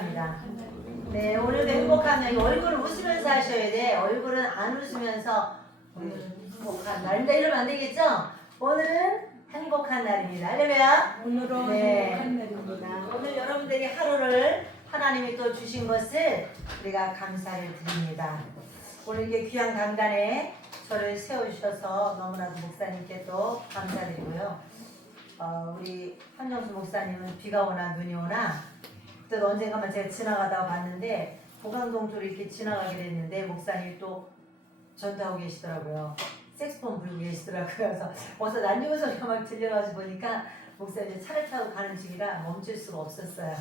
날입니다. 네, 오늘도 행복한 날. 얼굴을 웃으면서 하셔야 돼. 얼굴은 안 웃으면서 오늘 행복한 날입니다. 이러면 안 되겠죠? 오늘은 행복한 날입니다. 할렐루야. 오늘은 네. 행복한 날입니다. 오늘 여러분들이 하루를 하나님이 또 주신 것을 우리가 감사를 드립니다. 오늘 이게 귀한 강단에 저를 세워주셔서 너무나도 목사님께 또 감사드리고요. 우리 한정수 목사님은 비가 오나 눈이 오나 그때 언젠가만 제가 지나가다가 봤는데 보강동 쪽으로 이렇게 지나가게 됐는데 목사님이 또 전도하고 계시더라고요. 색소폰 불고 계시더라고요. 그래서 어서 난리고 소리가 막 들려가지고 보니까 목사님이 차를 타고 가는 중이라 멈출 수가 없었어요.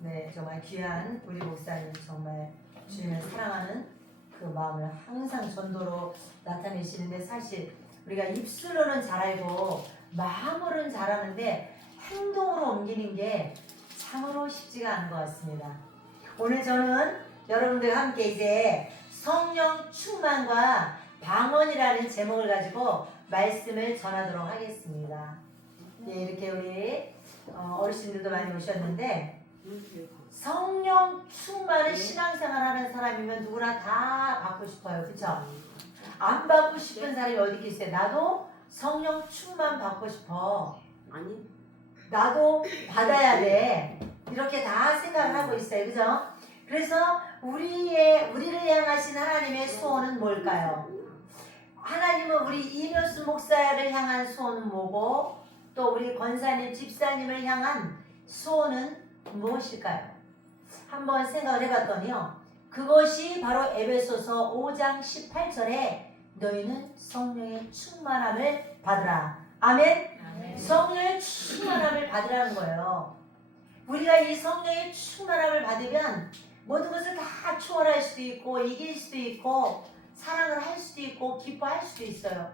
네, 정말 귀한 우리 목사님, 정말 주님을 사랑하는 그 마음을 항상 전도로 나타내시는데, 사실 우리가 입술로는 잘 알고 마음으로는 잘하는데 행동으로 옮기는 게 참으로 쉽지가 않은 것 같습니다. 오늘 저는 여러분들과 함께 이제 성령 충만과 방언이라는 제목을 가지고 말씀을 전하도록 하겠습니다. 예, 이렇게 우리 어르신들도 많이 오셨는데, 성령 충만을 신앙생활하는 사람이면 누구나 다 받고 싶어요. 그렇죠? 안 받고 싶은 사람이 어디 계세요? 나도 성령 충만 받고 싶어. 아니, 나도 받아야 돼. 이렇게 다 생각을 하고 있어요. 그죠? 그래서 우리를 향하신 하나님의 소원은 뭘까요? 하나님은 우리 이묘수 목사를 향한 소원은 뭐고, 또 우리 권사님, 집사님을 향한 소원은 무엇일까요? 한번 생각을 해봤더니요, 그것이 바로 에베소서 5장 18절에 너희는 성령의 충만함을 받으라. 아멘? 아멘. 성령의 충만함을 받으라는 거예요. 우리가 이 성령의 충만함을 받으면 모든 것을 다 초월할 수도 있고, 이길 수도 있고, 사랑을 할 수도 있고, 기뻐할 수도 있어요.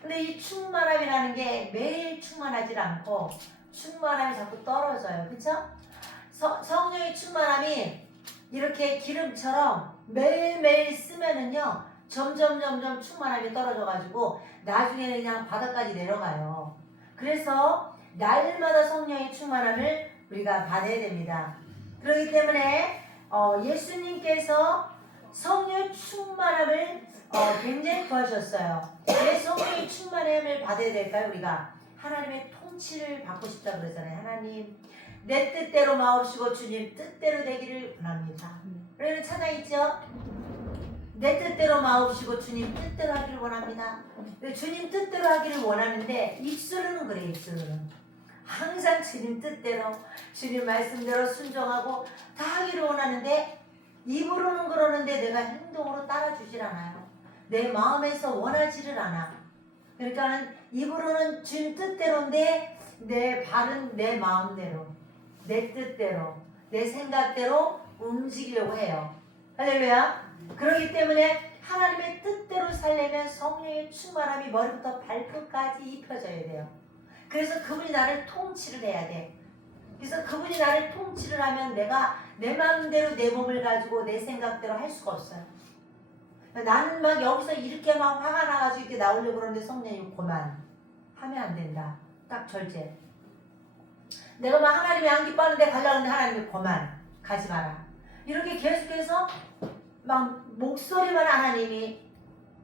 근데 이 충만함이라는 게 매일 충만하지 않고 충만함이 자꾸 떨어져요. 그쵸? 성령의 충만함이 이렇게 기름처럼 매일매일 쓰면은요, 점점 충만함이 떨어져가지고 나중에는 그냥 바닥까지 내려가요. 그래서 날마다 성령의 충만함을 우리가 받아야 됩니다. 그렇기 때문에 예수님께서 성령 충만함을 굉장히 구하셨어요. 왜 성령의 충만함을 받아야 될까요? 우리가 하나님의 통치를 받고 싶다 그러잖아요. 하나님, 내 뜻대로 마옵시고 주님 뜻대로 되기를 원합니다. 우리는 찾아있죠? 내 뜻대로 마옵시고 주님 뜻대로 하기를 원합니다. 주님 뜻대로 하기를 원하는데 입술로는 그래. 입술로는 항상 주님 뜻대로, 주님 말씀대로 순종하고 다 하기를 원하는데 입으로는 그러는데 내가 행동으로 따라주질 않아요. 내 마음에서 원하지를 않아. 그러니까는 입으로는 주님 뜻대로인데 내 발은 내 마음대로, 내 뜻대로, 내 생각대로 움직이려고 해요. 할렐루야. 그렇기 때문에 하나님의 뜻대로 살려면 성령의 충만함이 머리부터 발끝까지 입혀져야 돼요. 그래서 그분이 나를 통치를 해야 돼. 그래서 그분이 나를 통치를 하면 내가 내 마음대로 내 몸을 가지고 내 생각대로 할 수가 없어요. 나는 막 여기서 이렇게 막 화가 나가지고 이렇게 나오려고 그러는데 성령이 그만 하면 안 된다. 딱 절제. 내가 막 하나님이 안 기뻐하는데 가려고 하는데 하나님이 그만 가지 마라. 이렇게 계속해서 막 목소리만 하나님이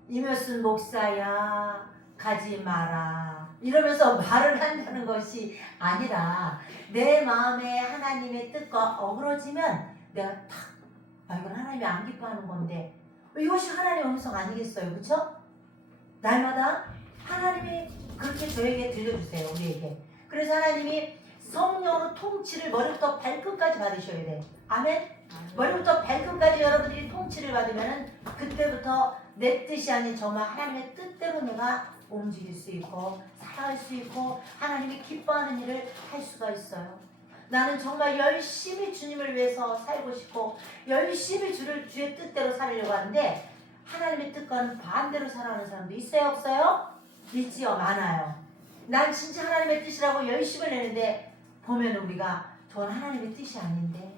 이묘순 목사야 가지 마라 이러면서 말을 한다는 것이 아니라 내 마음에 하나님의 뜻과 어그러지면 내가 탁, 이건 하나님이 안 기뻐하는 건데 이것이 하나님의 음성 아니겠어요? 그렇죠? 날마다 하나님이 그렇게 저에게 들려주세요. 우리에게. 그래서 하나님이 성령으로 통치를 머리부터 발끝까지 받으셔야 돼. 아멘? 머리부터 발끝까지 여러분들이 통치를 받으면 그때부터 내 뜻이 아닌 정말 하나님의 뜻대로 내가 움직일 수 있고 살아갈 수 있고 하나님이 기뻐하는 일을 할 수가 있어요. 나는 정말 열심히 주님을 위해서 살고 싶고 열심히 주의 뜻대로 살려고 하는데 하나님의 뜻과는 반대로 살아가는 사람도 있어요? 없어요? 있지요. 많아요. 난 진짜 하나님의 뜻이라고 열심히 내는데 보면 우리가 저건 하나님의 뜻이 아닌데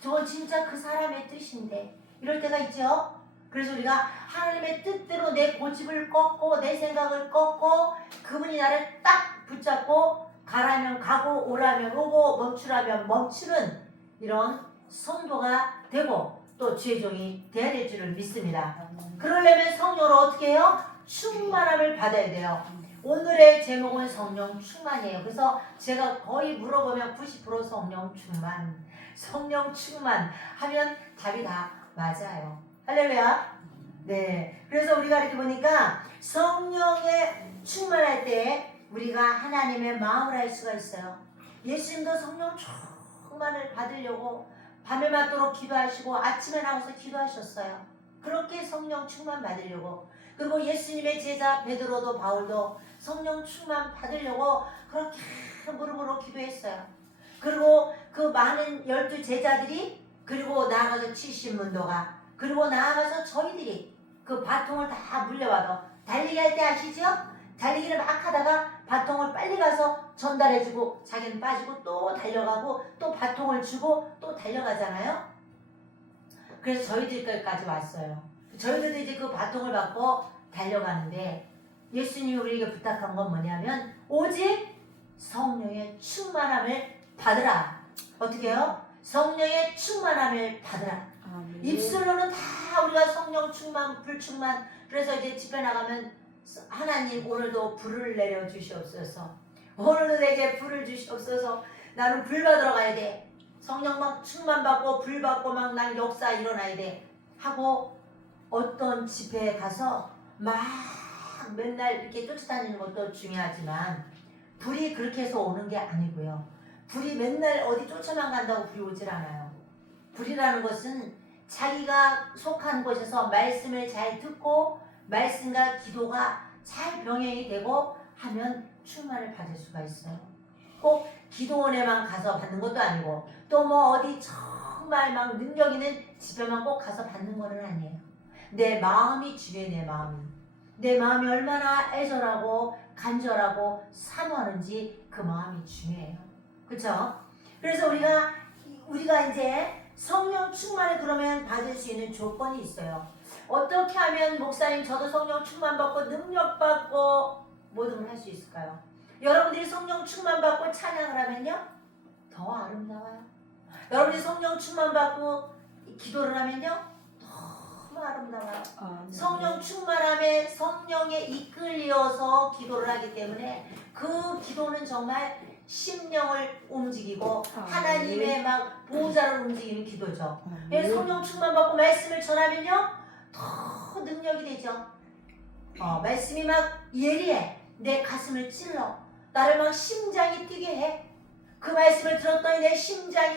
저건 진짜 그 사람의 뜻인데 이럴 때가 있죠. 그래서 우리가 하나님의 뜻대로 내 고집을 꺾고 내 생각을 꺾고 그분이 나를 딱 붙잡고 가라면 가고 오라면 오고 멈추라면 멈추는 이런 성도가 되고 또 주의 종이 돼야 될 줄을 믿습니다. 그러려면 성령으로 어떻게 해요? 충만함을 받아야 돼요. 오늘의 제목은 성령 충만이에요. 그래서 제가 거의 물어보면 90% 성령 충만, 성령 충만 하면 답이 다 맞아요. 할렐루야. 네. 그래서 우리가 이렇게 보니까 성령에 충만할 때 우리가 하나님의 마음을 알 수가 있어요. 예수님도 성령 충만을 받으려고 밤에 맞도록 기도하시고 아침에 나와서 기도하셨어요. 그렇게 성령 충만 받으려고. 그리고 예수님의 제자 베드로도 바울도 성령 충만 받으려고 그렇게 무릎으로 기도했어요. 그리고 그 많은 12 제자들이 그리고 나아가서 70문도가 그리고 나아가서 저희들이 그 바통을 다 물려받아 달리기 할 때 아시죠? 달리기를 막 하다가 바통을 빨리 가서 전달해주고 자기는 빠지고 또 달려가고 또 바통을 주고 또 달려가잖아요. 그래서 저희들까지 왔어요. 저희들도 이제 그 바통을 받고 달려가는데 예수님이 우리에게 부탁한 건 뭐냐면 오직 성령의 충만함을 받으라. 어떻게 해요? 성령의 충만함을 받으라. 입술로는 다 우리가 성령 충만, 불 충만. 그래서 이제 집에 나가면 하나님 오늘도 불을 내려 주시옵소서. 오늘도 내게 불을 주시옵소서. 나는 불 받으러 가야 돼. 성령 막 충만 받고 불 받고 막 난 역사 일어나야 돼. 하고 어떤 집회에 가서 막 맨날 이렇게 쫓아다니는 것도 중요하지만 불이 그렇게 해서 오는 게 아니고요. 불이 맨날 어디 쫓아만 간다고 불이 오질 않아요. 불이라는 것은 자기가 속한 곳에서 말씀을 잘 듣고 말씀과 기도가 잘 병행이 되고 하면 충만을 받을 수가 있어요. 꼭 기도원에만 가서 받는 것도 아니고 또 뭐 어디 정말 막 능력 있는 집에만 꼭 가서 받는 건 아니에요. 내 마음이 중요해. 내 마음이 얼마나 애절하고 간절하고 사모하는지 그 마음이 중요해요. 그렇죠? 그래서 우리가 이제 성령 충만을 그러면 받을 수 있는 조건이 있어요. 어떻게 하면 목사님 저도 성령 충만 받고 능력 받고 모든 걸 할 수 있을까요? 여러분들이 성령 충만 받고 찬양을 하면요 더 아름다워요. 여러분들이 성령 충만 받고 기도를 하면요 너무 아름다워요. 성령 충만함에 성령에 이끌려서 기도를 하기 때문에 그 기도는 정말 심령을 움직이고 하나님의 막 보호자를 움직이는 기도죠. 성령 충만 받고 말씀을 전하면요 더 능력이 되죠. 말씀이 막 예리해. 내 가슴을 찔러. 나를 막 심장이 뛰게 해. 그 말씀을 들었더니 내 심장이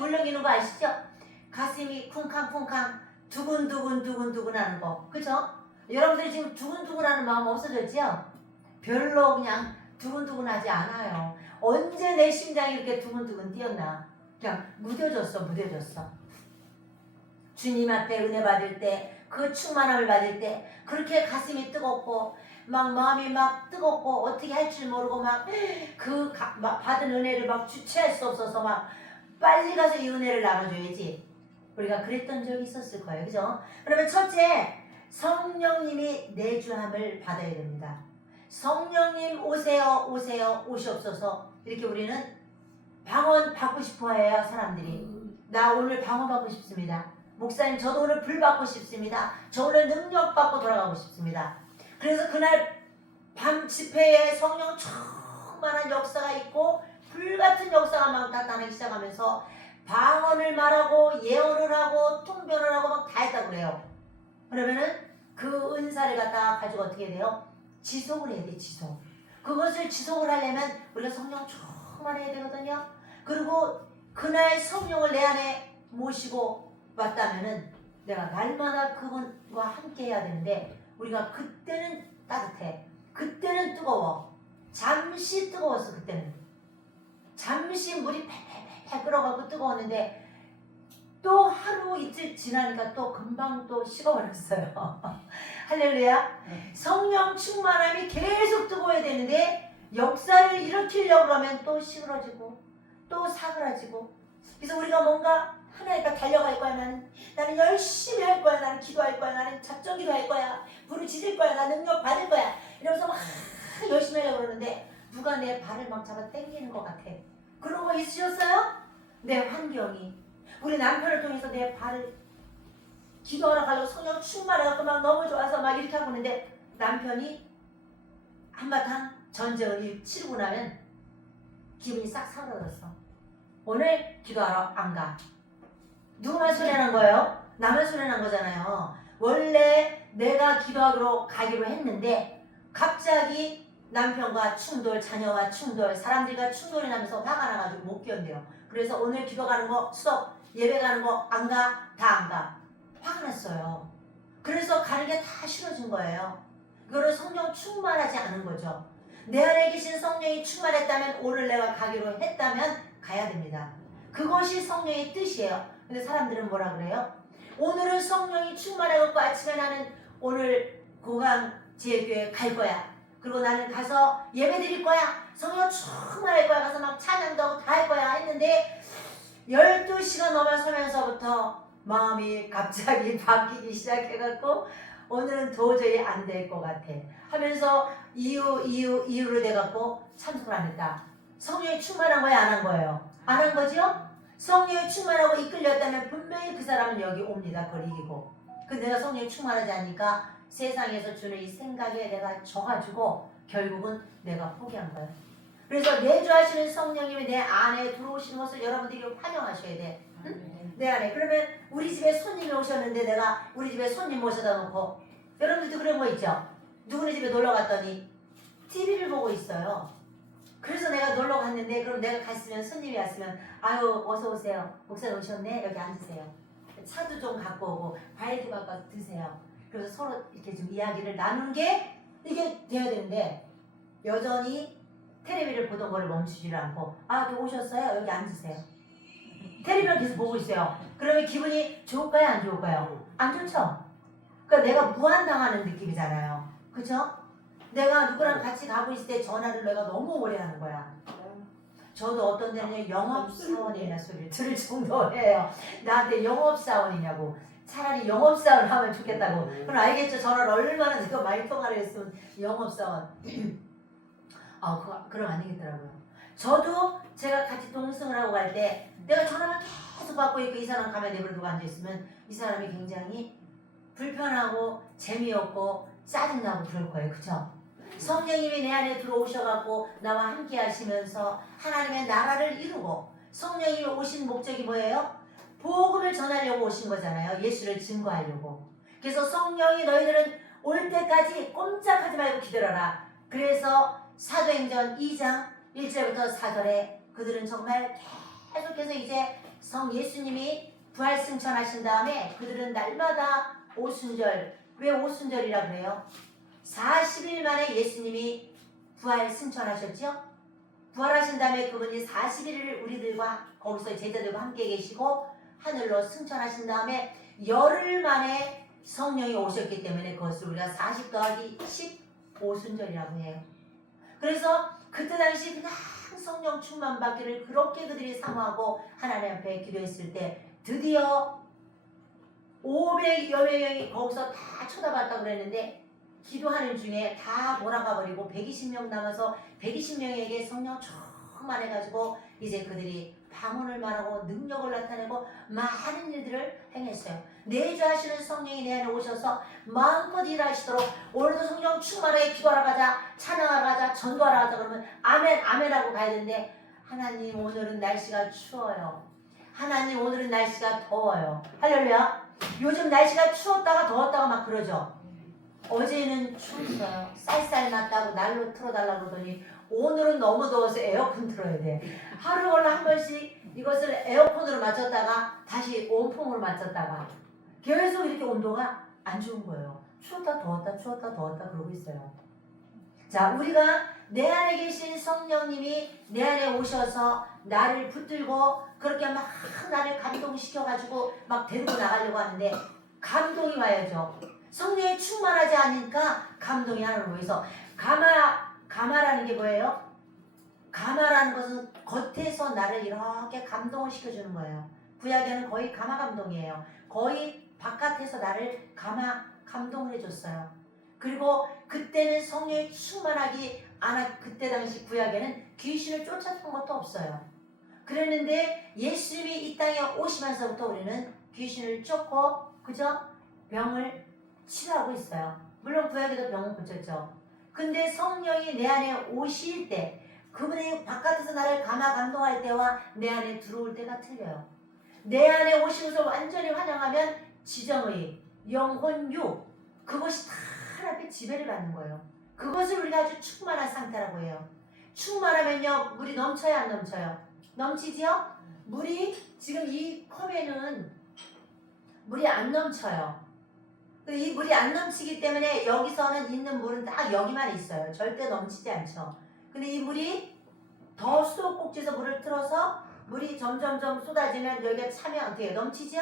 울렁이는 거 아시죠? 가슴이 쿵쾅쿵쾅 두근두근 하는 거. 그죠? 여러분들이 지금 두근두근 하는 마음 없어졌죠? 별로 그냥 두근두근하지 않아요. 언제 내 심장이 이렇게 두근두근 뛰었나? 그냥 무뎌졌어. 주님 앞에 은혜 받을 때, 그 충만함을 받을 때 그렇게 가슴이 뜨겁고 막 마음이 막 뜨겁고 어떻게 할 줄 모르고 막 받은 은혜를 막 주체할 수 없어서 막 빨리 가서 이 은혜를 나눠줘야지. 우리가 그랬던 적이 있었을 거예요. 그죠? 그러면 첫째, 성령님이 내주함을 받아야 됩니다. 성령님 오시옵소서. 이렇게 우리는 방언 받고 싶어 해요. 사람들이 나 오늘 방언 받고 싶습니다. 목사님 저도 오늘 불 받고 싶습니다. 저 오늘 능력 받고 돌아가고 싶습니다. 그래서 그날 밤 집회에 성령 충만한 역사가 있고 불같은 역사가 막 나타나기 시작하면서 방언을 말하고 예언을 하고 통변을 하고 막 다 했다고 그래요. 그러면은 그 은사를 갖다가 가지고 어떻게 돼요? 지속을 해야 돼. 지속. 그것을 지속을 하려면 우리가 성령 충만해야 되거든요. 그리고 그날 성령을 내 안에 모시고 왔다면은 내가 날마다 그분과 함께 해야 되는데 우리가 그때는 따뜻해. 그때는 뜨거워. 잠시 뜨거웠어. 그때는 잠시 물이 팔팔팔 끓어가고 뜨거웠는데 또 하루 이틀 지나니까 또 금방 또 식어버렸어요. 할렐루야. 성령 충만함이 계속 뜨거워야 되는데 역사를 일으키려고 하면 또 시끄러지고 또 사그라지고. 그래서 우리가 뭔가 하나님께 달려갈 거야. 나는 열심히 할 거야. 나는 기도할 거야. 나는 작정기도 할 거야. 불을 지질 거야. 나 능력 받을 거야. 이러면서 막 열심히 하려고 그러는데 누가 내 발을 막 잡아 당기는 것 같아. 그런 거 있으셨어요? 내 환경이 우리 남편을 통해서 내 발을 기도하러 가려고 성령 충만해갖고 막 너무 좋아서 막 이렇게 하고 있는데 남편이 한바탕 전쟁을 치르고 나면 기분이 싹 사라졌어. 오늘 기도하러 안 가. 누구만 손해난 거예요? 나만 손해난 거잖아요. 원래 내가 기도하러 가기로 했는데 갑자기 남편과 충돌, 자녀와 충돌, 사람들과 충돌이 나면서 화가 나가지고 못 견뎌요. 그래서 오늘 기도 가는 거 스톱, 예배 가는 거 안 가, 다 안 가. 화가 났어요. 그래서 가는 게 다 싫어진 거예요. 그거를 성령 충만하지 않은 거죠. 내 안에 계신 성령이 충만했다면 오늘 내가 가기로 했다면 가야 됩니다. 그것이 성령의 뜻이에요. 근데 사람들은 뭐라 그래요? 오늘은 성령이 충만해갖고 아침에 나는 오늘 고강제일교회 갈 거야. 그리고 나는 가서 예배 드릴 거야. 성령 충만할 거야. 가서 막 찬양도 하고 다 할 거야 했는데 12시가 넘어서면서부터 마음이 갑자기 바뀌기 시작해갖고 오늘은 도저히 안 될 것 같아 하면서 이유로 돼갖고 참석을 안 했다. 성령이 충만한 거예요? 안 한 거예요? 안 한 거죠? 성령이 충만하고 이끌렸다면 분명히 그 사람은 여기 옵니다. 그걸 이기고. 근데 내가 성령이 충만하지 않으니까 세상에서 주는 이 생각에 내가 져가지고 결국은 내가 포기한 거예요. 그래서 내주하시는 성령님이 내 안에 들어오시는 것을 여러분들이 환영하셔야 돼. 응? 내 안에. 그러면 우리 집에 손님이 오셨는데 내가 우리 집에 손님 모셔다 놓고 여러분들도 그런 거 있죠? 누구네 집에 놀러 갔더니 TV를 보고 있어요. 그래서 내가 놀러 갔는데 그럼 내가 갔으면 손님이 왔으면 아유 어서 오세요. 목사님 오셨네. 여기 앉으세요. 차도 좀 갖고 오고 과일도 갖고 와서 드세요. 그래서 서로 이렇게 좀 이야기를 나누는 게 이게 돼야 되는데 여전히 텔레비를 보던 거를 멈추지를 않고 아 여기 오셨어요? 여기 앉으세요. 텔레비를 계속 보고 있어요. 그러면 기분이 좋을까요? 안 좋을까요? 안 좋죠? 그러니까 내가 무한당하는 느낌이잖아요. 그죠? 내가 누구랑 같이 가고 있을 때 전화를 내가 너무 오래 하는 거야. 저도 어떤 데는 영업사원이라는 소리를 들을 정도예요. 나한테 영업사원이냐고. 차라리 영업사원 하면 좋겠다고. 그럼 알겠죠? 전화를 얼마나 내가 많이 통화를 했으면 영업사원. 그럼 안 되겠더라고요. 저도 제가 같이 동승을 하고 갈 때 내가 전화만 계속 받고 있고 이 사람 가만히 내버려두고 앉아있으면 이 사람이 굉장히 불편하고 재미없고 짜증나고 그럴 거예요. 그쵸? 성령님이 내 안에 들어오셔갖고 나와 함께 하시면서 하나님의 나라를 이루고 성령님이 오신 목적이 뭐예요? 복음을 전하려고 오신 거잖아요. 예수를 증거하려고. 그래서 성령이 너희들은 올 때까지 꼼짝하지 말고 기다려라. 그래서 사도행전 2장 1절부터 4절에 그들은 정말 계속해서 이제 성 예수님이 부활 승천하신 다음에 그들은 날마다 오순절, 왜 오순절이라 그래요? 40일 만에 예수님이 부활 승천하셨죠? 부활하신 다음에 그분이 41일을 우리들과 거기서 제자들과 함께 계시고 하늘로 승천하신 다음에 열흘 만에 성령이 오셨기 때문에 그것을 우리가 40 더하기 15순절이라고 해요. 그래서 그때 당시 그냥 성령 충만 받기를 그렇게 그들이 사모하고 하나님 앞에 기도했을 때 드디어 500여 명이 거기서 다 쳐다봤다고 그랬는데 기도하는 중에 다 돌아가 버리고 120명 남아서 120명에게 성령 충만해가지고 이제 그들이 방언을 말하고 능력을 나타내고 많은 일들을 행했어요. 내주하시는 성령이 내 안에 오셔서 마음껏 일하시도록 오늘도 성령 충만하게 기도하러 가자, 찬양하러 가자, 전도하러 가자 그러면 아멘 아멘하고 가야 되는데 하나님 오늘은 날씨가 추워요. 하나님 오늘은 날씨가 더워요. 할렐루야. 요즘 날씨가 추웠다가 더웠다가 막 그러죠. 어제는 추웠어요. 쌀쌀 났다고 난로 틀어달라고 그러더니 오늘은 너무 더워서 에어컨 틀어야 돼. 하루 걸러 한 번씩 이것을 에어컨으로 맞췄다가 다시 온풍으로 맞췄다가 계속 이렇게 온도가 안 좋은 거예요. 추웠다 더웠다 추웠다 더웠다 그러고 있어요. 자, 우리가 내 안에 계신 성령님이 내 안에 오셔서 나를 붙들고 그렇게 막 나를 감동시켜가지고 막 데리고 나가려고 하는데 감동이 와야죠. 성령이 충만하지 않으니까 감동이 하나로 보여서 가마라는 게 뭐예요? 가마라는 것은 겉에서 나를 이렇게 감동을 시켜주는 거예요. 구약에는 거의 가마 감동이에요. 거의 바깥에서 나를 감동을 해줬어요. 그리고 그때는 성령이 충만하기 않아. 그때 당시 구약에는 귀신을 쫓았던 것도 없어요. 그랬는데 예수님이 이 땅에 오시면서부터 우리는 귀신을 쫓고 그죠? 병을 치료하고 있어요. 물론 구약에도 병은 고쳤죠. 근데 성령이 내 안에 오실 때 그분이 바깥에서 나를 감동할 때와 내 안에 들어올 때가 틀려요. 내 안에 오신 것을 완전히 환영하면 지정의, 영혼, 육 그것이 다 하나님의 지배를 받는 거예요. 그것을 우리가 아주 충만한 상태라고 해요. 충만하면요 물이 넘쳐요 안 넘쳐요? 넘치지요? 물이 지금 이 컵에는 물이 안 넘쳐요. 이 물이 안 넘치기 때문에 여기서는 있는 물은 딱 여기만 있어요. 절대 넘치지 않죠. 근데 이 물이 더 수도꼭지에서 물을 틀어서 물이 점점점 쏟아지면 여기가 차면 어떻게 해요? 넘치죠?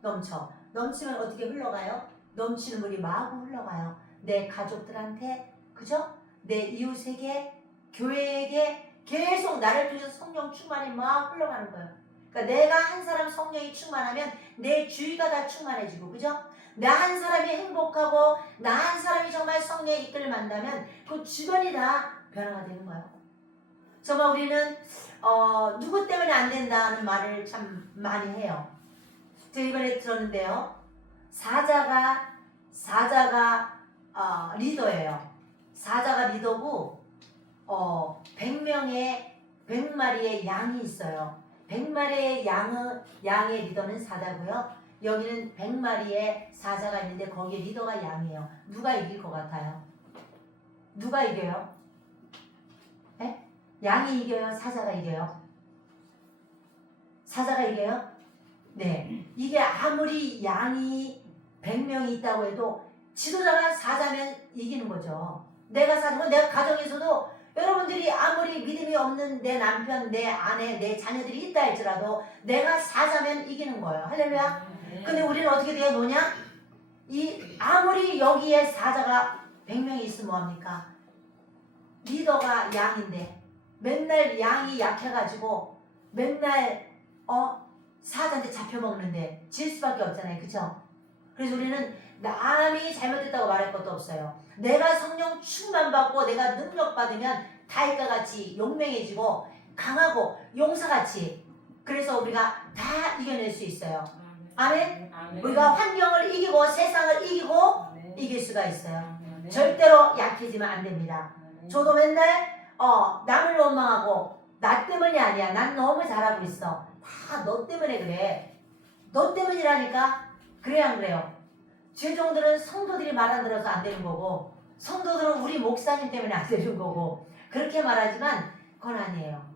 넘쳐. 넘치면 어떻게 흘러가요? 넘치는 물이 마구 흘러가요. 내 가족들한테, 그죠? 내 이웃에게, 교회에게 계속 나를 통해서 성령 충만이 막 흘러가는 거예요. 그러니까 내가 한 사람 성령이 충만하면 내 주위가 다 충만해지고, 그죠? 나 한 사람이 행복하고 나 한 사람이 정말 성령의 이끌을 만나면 그 주변이 다 변화가 되는 거예요. 정말 우리는 누구 때문에 안 된다는 말을 참 많이 해요. 제가 이번에 들었는데요. 사자가 리더예요. 사자가 리더고 100마리의 양이 있어요. 100마리의 양의 리더는 사자고요. 여기는 100마리의 사자가 있는데 거기에 리더가 양이에요. 누가 이길 것 같아요? 누가 이겨요? 네? 양이 이겨요? 사자가 이겨요? 사자가 이겨요? 네. 이게 아무리 양이 100명이 있다고 해도 지도자가 사자면 이기는 거죠. 내가 사자고 내가 가정에서도 여러분들이 아무리 믿음이 없는 내 남편, 내 아내, 내 자녀들이 있다 할지라도 내가 사자면 이기는 거예요. 할렐루야. 근데 우리는 어떻게 돼요? 노냐? 아무리 여기에 사자가 100명이 있으면 뭐합니까? 리더가 양인데 맨날 양이 약해가지고 맨날 사자한테 잡혀먹는데 질 수밖에 없잖아요. 그쵸? 그래서 우리는 남이 잘못했다고 말할 것도 없어요. 내가 성령 충만받고 내가 능력받으면 다윗과 같이 용맹해지고 강하고 용사같이 그래서 우리가 다 이겨낼 수 있어요. 아멘? 우리가 환경을 이기고 세상을 이기고 이길 수가 있어요. 절대로 약해지면 안 됩니다. 저도 맨날 남을 원망하고 나 때문이 아니야. 난 너무 잘하고 있어. 다 너 때문에 그래. 너 때문이라니까. 그래 안 그래요? 죄종들은 성도들이 말 안 들어서 안 되는 거고 성도들은 우리 목사님 때문에 안 되는 거고 그렇게 말하지만 그건 아니에요.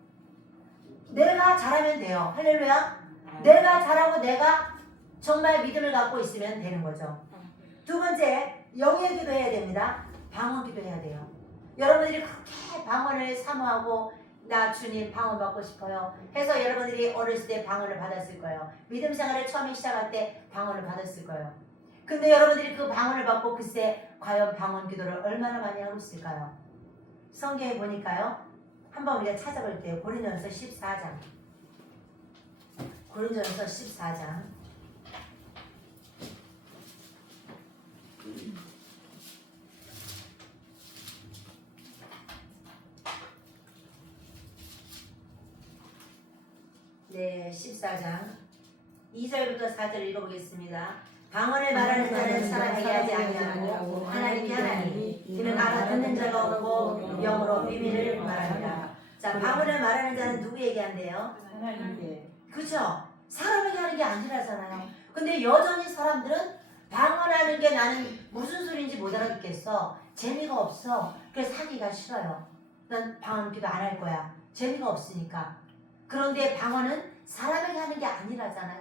내가 잘하면 돼요. 할렐루야. 내가 잘하고 내가 정말 믿음을 갖고 있으면 되는 거죠. 두 번째, 영의 기도 해야 됩니다. 방언 기도 해야 돼요. 여러분들이 그렇게 방언을 사모하고 나 주님 방언 받고 싶어요 해서 여러분들이 어렸을 때 방언을 받았을 거예요. 믿음 생활을 처음에 시작할 때 방언을 받았을 거예요. 근데 여러분들이 그 방언을 받고 글쎄 과연 방언 기도를 얼마나 많이 하고 있을까요? 성경에 보니까요. 한번 우리가 찾아볼게요. 고린도전서 14장. 고린도전서 14장. 네, 14장 2절부터 4절 읽어보겠습니다. 방언을 말하는 자는 사람에게 하지 아니하고 하나님께 하나니 이는 알아듣는 자가 없고 영으로 비밀을 말합니다. 자, 방언을 말하는 자는 누구에게 한대요? 하나님께. 그렇죠? 사람에게 하는 게 아니라잖아요. 근데 여전히 사람들은 방언하는 게 나는 무슨 소리인지 못 알아듣겠어. 재미가 없어. 그래서 하기가 싫어요. 난 방언 기도 안 할 거야. 재미가 없으니까. 그런데 방언은 사람에게 하는 게 아니라잖아요.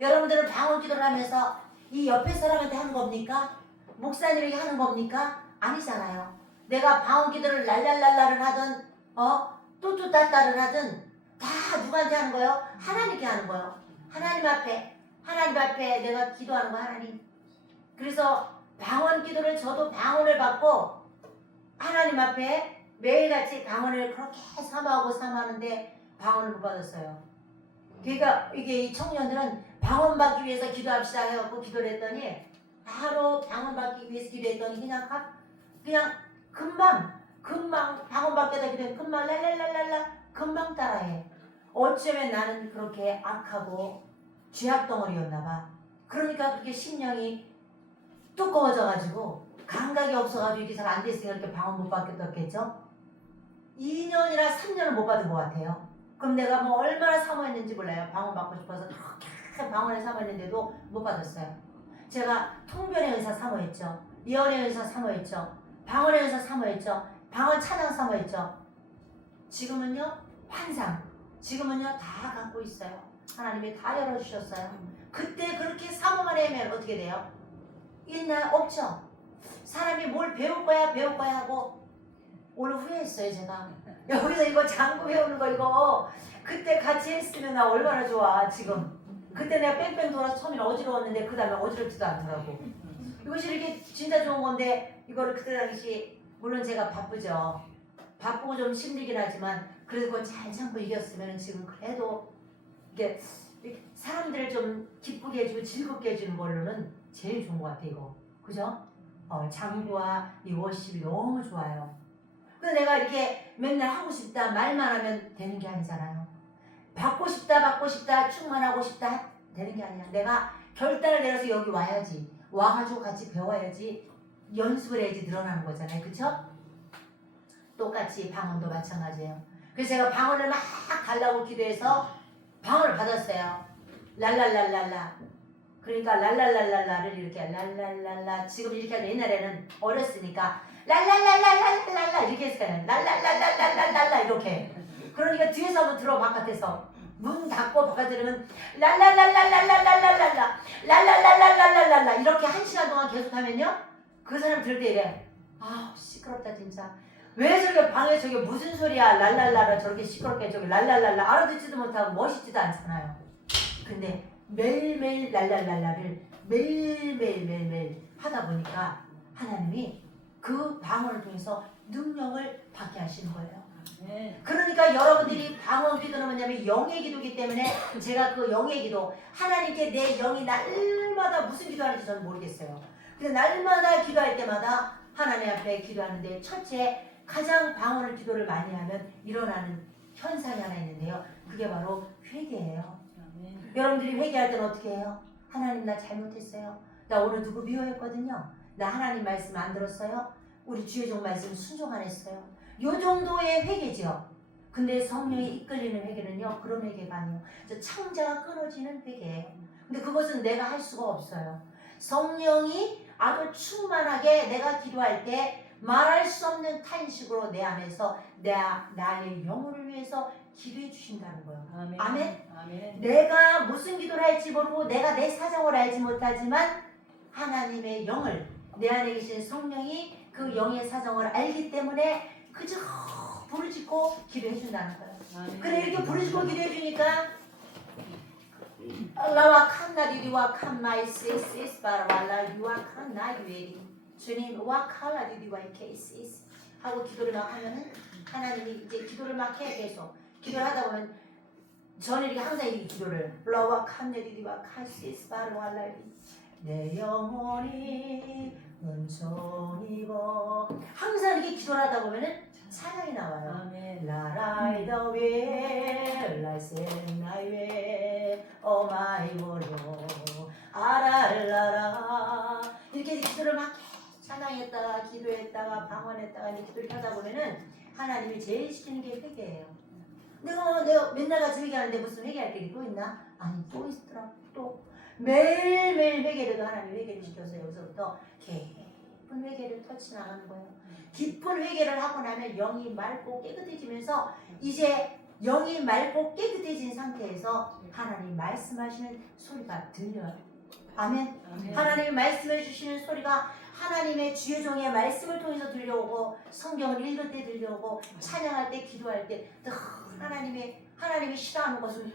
여러분들은 방언 기도를 하면서 이 옆에 사람한테 하는 겁니까? 목사님에게 하는 겁니까? 아니잖아요. 내가 방언 기도를 랄랄랄라를 하든 뚜뚜따따를 하든 다 누구한테 하는 거예요? 하나님께 하는 거예요. 하나님 앞에 내가 기도하는 거 하나님. 그래서 방언 기도를 저도 방언을 받고 하나님 앞에 매일같이 방언을 그렇게 사모하는데 방언을 못 받았어요. 그러니까 이게 이 청년들은 방언 받기 위해서 기도합시다 해갖고 기도를 했더니 바로 방언 받기 위해서 기도했더니 그냥 금방 방언 받게 되기도 금방 랄랄랄랄라 금방 따라해. 어쩌면 나는 그렇게 악하고 죄악덩어리였나 봐. 그러니까 그렇게 심령이 두꺼워져가지고 감각이 없어가지고 이렇게 잘 안 됐으니까 이렇게 방언 못 받겠겠죠? 2년이나 3년을 못 받은 것 같아요. 그럼 내가 뭐 얼마나 사모했는지 몰라요. 방언 받고 싶어서 그렇게 방언에 사모했는데도 못 받았어요. 제가 통변의 은사 사모했죠. 예언의 은사 사모했죠. 방언의 은사 사모했죠. 방언 찬양 사모했죠. 지금은요 환상. 지금은요 다 갖고 있어요. 하나님이 다 열어주셨어요. 그때 그렇게 사모만 하면 어떻게 돼요? 있나요? 없죠. 사람이 뭘 배울 거야 하고 오늘 후회했어요 제가. 여기서 이거 장구 배우는 거 이거 그때 같이 했으면 나 얼마나 좋아 지금. 그때 내가 뺑뺑 돌아서 처음에 어지러웠는데 그 다음에 어지럽지도 않더라고. 이것이 이렇게 진짜 좋은 건데 이거를 그때 당시 물론 제가 바쁘죠. 바쁘고 좀 힘들긴 하지만 그래도 그걸 잘 참고 이겼으면 지금 그래도 이게 사람들을 좀 기쁘게 해주고 즐겁게 해주는 걸로는 제일 좋은 것 같아 이거. 그죠? 장구와 이 워십이 너무 좋아요. 근데 내가 이렇게 맨날 하고 싶다 말만 하면 되는 게 아니잖아요. 받고 싶다 충만하고 싶다 되는 게 아니야. 내가 결단을 내려서 여기 와야지. 와가지고 같이 배워야지. 연습을 해야지 늘어나는 거잖아요. 그쵸? 똑같이 방언도 마찬가지예요. 그래서 제가 방언을 막 달라고 기도해서 방언을 받았어요. 랄랄랄랄라. 그러니까 랄랄랄랄라를 이렇게 랄랄랄라 지금 이렇게 하면 옛날에는 어렸으니까 랄랄랄랄랄랄라 이렇게 했을까요? 랄랄랄랄랄랄라 이렇게. 그러니까 뒤에서 한번 들어 바깥에서 문 닫고 바깥에 들으면 랄랄랄랄랄랄랄랄라 랄랄랄랄랄랄라 이렇게 1시간 동안 계속하면요 그 사람 들을 때 이래 아 시끄럽다 진짜 왜 저렇게 방에 저게 무슨 소리야 랄랄라라 저렇게 시끄럽게 저기 랄랄랄라 알아듣지도 못하고 멋있지도 않잖아요. 근데 매일매일 랄랄랄라를 매일매일 하다 보니까 하나님이 그 방언을 통해서 능력을 받게 하시는 거예요. 그러니까 여러분들이 방언 기도는 뭐냐면 영의 기도이기 때문에 제가 그 영의 기도 하나님께 내 영이 날마다 무슨 기도하는지 저는 모르겠어요. 근데 날마다 기도할 때마다 하나님 앞에 기도하는데 첫째 가장 방언을 기도를 많이 하면 일어나는 현상이 하나 있는데요. 그게 바로 회개예요. 여러분들이 회개할 때는 어떻게 해요? 하나님 나 잘못했어요. 나 오늘 누구 미워했거든요. 나 하나님 말씀 안 들었어요. 우리 주의 종 말씀 순종 안 했어요. 요 정도의 회개죠. 근데 성령이 이끌리는 회개는요. 그런 회개가 아니에요. 창자가 끊어지는 회개예요. 근데 그것은 내가 할 수가 없어요. 성령이 아주 충만하게 내가 기도할 때 말할 수 없는 탄식으로 내 안에서 나의 영혼을 위해서 기도해 주신다는 거예요. 아멘. 아멘. 아멘. 내가 무슨 기도를 할지 모르고 내가 내 사정을 알지 못하지만 하나님의 영을 내 안에 계신 성령이 그 영의 사정을 알기 때문에 그저 부르짖고 기도해 준다는 거예요. 아멘. 그래 이렇게 부르짖고 기도해 주니까 라와 칸나디디와 칸마이시스 바라왈라 유아 칸나유에리 주님 와 칼라디디와 케이시스 하고 기도를 막 하면은 하나님이 이제 기도를 막 해 계속 기도를 하다 보면 저는 이렇게 항상 이 기도를 라와 칸나디디와 카시스 바라왈라 내 영혼이 은총이고 항상 이렇게 기도를 하다 보면은 찬양이 나와요. 라라이더웨 라이센나웨 오마이볼로 아랄라라 이렇게 기도를 막 찬양했다가 기도했다가 방언했다가 이렇게 기도를 하다 보면은 하나님이 제일 시키는 게 회개예요. 내가 맨날 같이 회개하는데 무슨 회개할 게 또 있나? 아니 또 있더라. 또 매일매일 회개를 하나님 회개를 시켜서 여기서부터 깊은 회개를 터치 나가는 거예요. 깊은 회개를 하고 나면 영이 맑고 깨끗해지면서 이제 영이 맑고 깨끗해진 상태에서 하나님 말씀하시는 소리가 들려요. 아멘. 아멘. 하나님이 말씀해 주시는 소리가 하나님의 주의 종의 말씀을 통해서 들려오고 성경을 읽을 때 들려오고 찬양할 때 기도할 때 하나님이 싫어하는 것은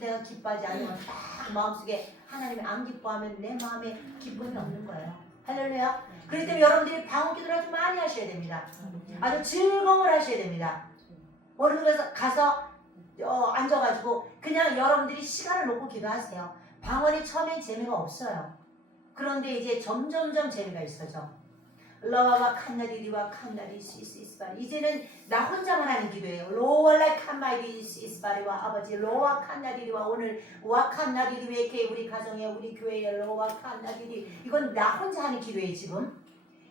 내가 기뻐하지 않으면 딱 마음속에 하나님이 안 기뻐하면 내 마음에 기쁨이 없는 거예요. 할렐루야. 그렇기 때문에 여러분들이 방언 기도를 아주 많이 하셔야 됩니다. 아주 즐거움을 하셔야 됩니다. 어느 곳에 가서 앉아가지고 그냥 여러분들이 시간을 놓고 기도하세요. 방언이 처음엔 재미가 없어요. 그런데 이제 점점점 재미가 있어져. 러와와 칸나디디와 칸나디 시스바리. 이제는 나 혼자만 하는 기도예요. 로월라 칸마이디 시스바리와 아버지 로와 칸나디디와 오늘 와 칸나디디 왜 이렇게 우리 가정에 우리 교회에 로와 칸나디디 이건 나 혼자 하는 기도예요 지금.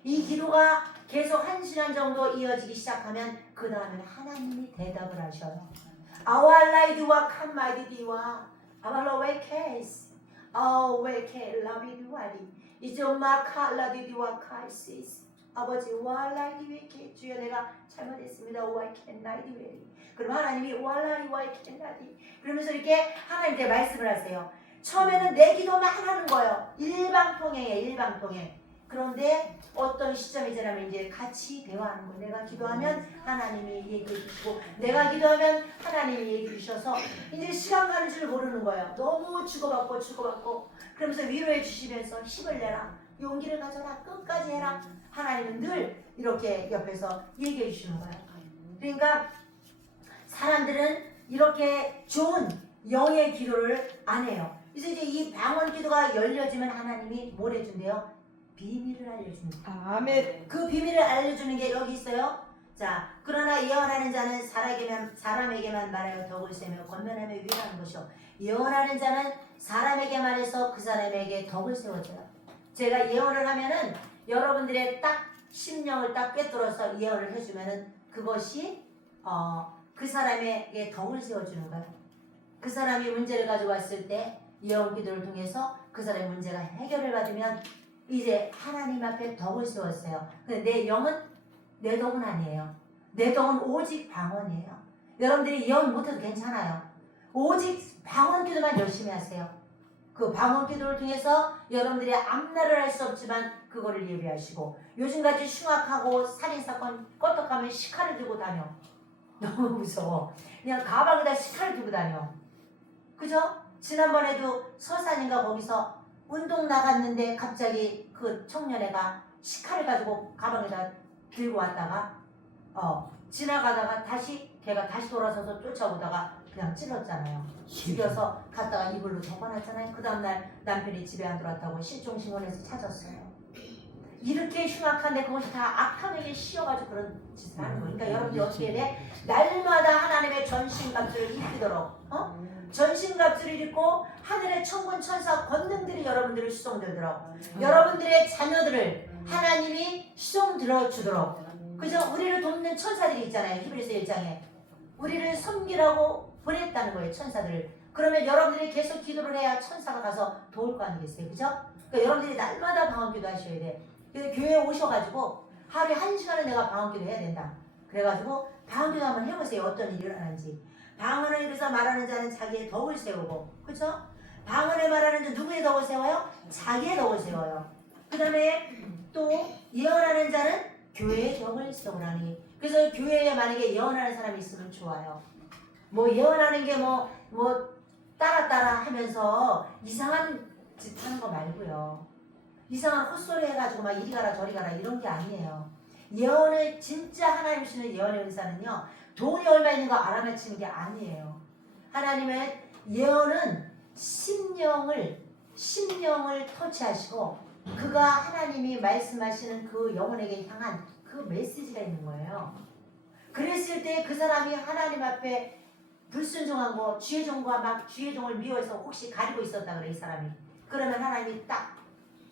이 기도가 계속 1시간 정도 이어지기 시작하면 그 다음에 하나님이 대답을 하셔요. 아왈라이드와 칸마이디디와 아발로웨케스 아웨케 라비디와리 이제 엄마 칼라디디와 카이시스 아버지 와라이디웨케 주여 내가 잘못했습니다. 와이켄라이디웨리 그럼 하나님이 와라이 와이켄라디 그러면서 이렇게 하나님께 말씀을 하세요. 처음에는 내 기도만 하는 거예요. 일방통행이에요. 일방통행. 그런데 어떤 시점이 지나면 이제 같이 대화하는 거예요. 내가 기도하면 하나님이 얘기해 주시고 내가 기도하면 하나님이 얘기해 주셔서 이제 시간 가는 줄 모르는 거예요. 너무 주고받고 그러면서 위로해 주시면서 힘을 내라. 용기를 가져라. 끝까지 해라. 하나님은 늘 이렇게 옆에서 얘기해 주시는 거예요. 그러니까 사람들은 이렇게 좋은 영의 기도를 안 해요. 그래서 이제 이 방언 기도가 열려지면 하나님이 뭘 해준대요? 비밀을 알려줍니다. 아멘. 그 비밀을 알려주는 게 여기 있어요. 자, 그러나 예언하는 자는 사람에게만 말하여 덕을 세며 권면하며 위로하는 것이요. 예언하는 자는 사람에게 말해서 그 사람에게 덕을 세워줘요. 제가 예언을 하면은 여러분들의 딱 심령을 딱 꿰뚫어서 예언을 해주면은 그것이 그 사람에게 덕을 세워주는 거예요. 그 사람이 문제를 가지고 왔을 때 예언 기도를 통해서 그 사람의 문제가 해결을 받으면 이제 하나님 앞에 덕을 세웠어요. 근데 내 영은 내 덕은 아니에요. 내 덕은 오직 방언이에요. 여러분들이 예언 못해도 괜찮아요. 오직 방언 기도만 열심히 하세요. 그 방언 기도를 통해서 여러분들이 앞날을 할 수 없지만 그거를 예비하시고 요즘같이 흉악하고 살인사건 껐떡하면 시칼을 들고 다녀. 너무 무서워. 그냥 가방에다 시칼을 들고 다녀. 그죠? 지난번에도 서산인가 거기서 운동 나갔는데 갑자기 그 청년애가 시칼을 가지고 가방에다 들고 왔다가 지나가다가 걔가 다시 돌아서서 쫓아오다가 그냥 찔렀잖아요. 죽여서 갔다가 이불로 덮어놨잖아요. 그 다음날 남편이 집에 안 들어왔다고 실종신고해서 찾았어요. 이렇게 흉악한데 그것이 다 악함에게 씌어가지고 그런 짓을 하는 거예요. 그러니까 여러분들이 어떻게 해야 돼? 날마다 하나님의 전신갑주를 입히도록 전신갑주를 입고 하늘의 천군 천사 권능들이 여러분들을 수송들도록 여러분들의 자녀들을 하나님이 수송 들어주도록 그죠? 우리를 돕는 천사들이 있잖아요. 히브리서 1장에 우리를 섬기라고 보냈다는 거예요. 천사들을. 그러면 여러분들이 계속 기도를 해야 천사가 가서 도울 거 아니겠어요? 그죠? 그러니까 여러분들이 날마다 방언기도 하셔야 돼. 그래서 교회에 오셔가지고 하루에 1시간은 내가 방언기도 해야 된다. 그래가지고 방언기도 한번 해보세요. 어떤 일이 일어나는지. 방언을 입에서 말하는 자는 자기의 덕을 세우고 그죠? 방언을 말하는 자 누구의 덕을 세워요? 자기의 덕을 세워요. 그 다음에 또 예언하는 자는 교회의 덕을 세우라니. 그래서 교회에 만약에 예언하는 사람이 있으면 좋아요. 뭐 예언하는 게 뭐 따라 하면서 이상한 짓 하는 거 말고요. 이상한 헛소리 해가지고 막 이리 가라 저리 가라 이런 게 아니에요. 예언을 진짜 하나님 주시는 예언의 은사는요. 돈이 얼마 있는 거 알아맞히는 게 아니에요. 하나님의 예언은 심령을 터치하시고 그가 하나님이 말씀하시는 그 영혼에게 향한 그 메시지가 있는 거예요. 그랬을 때 그 사람이 하나님 앞에 불순종한 거 주의 종과 막 주의 종을 미워해서 혹시 가리고 있었다 그래 이 사람이. 그러면 하나님이 딱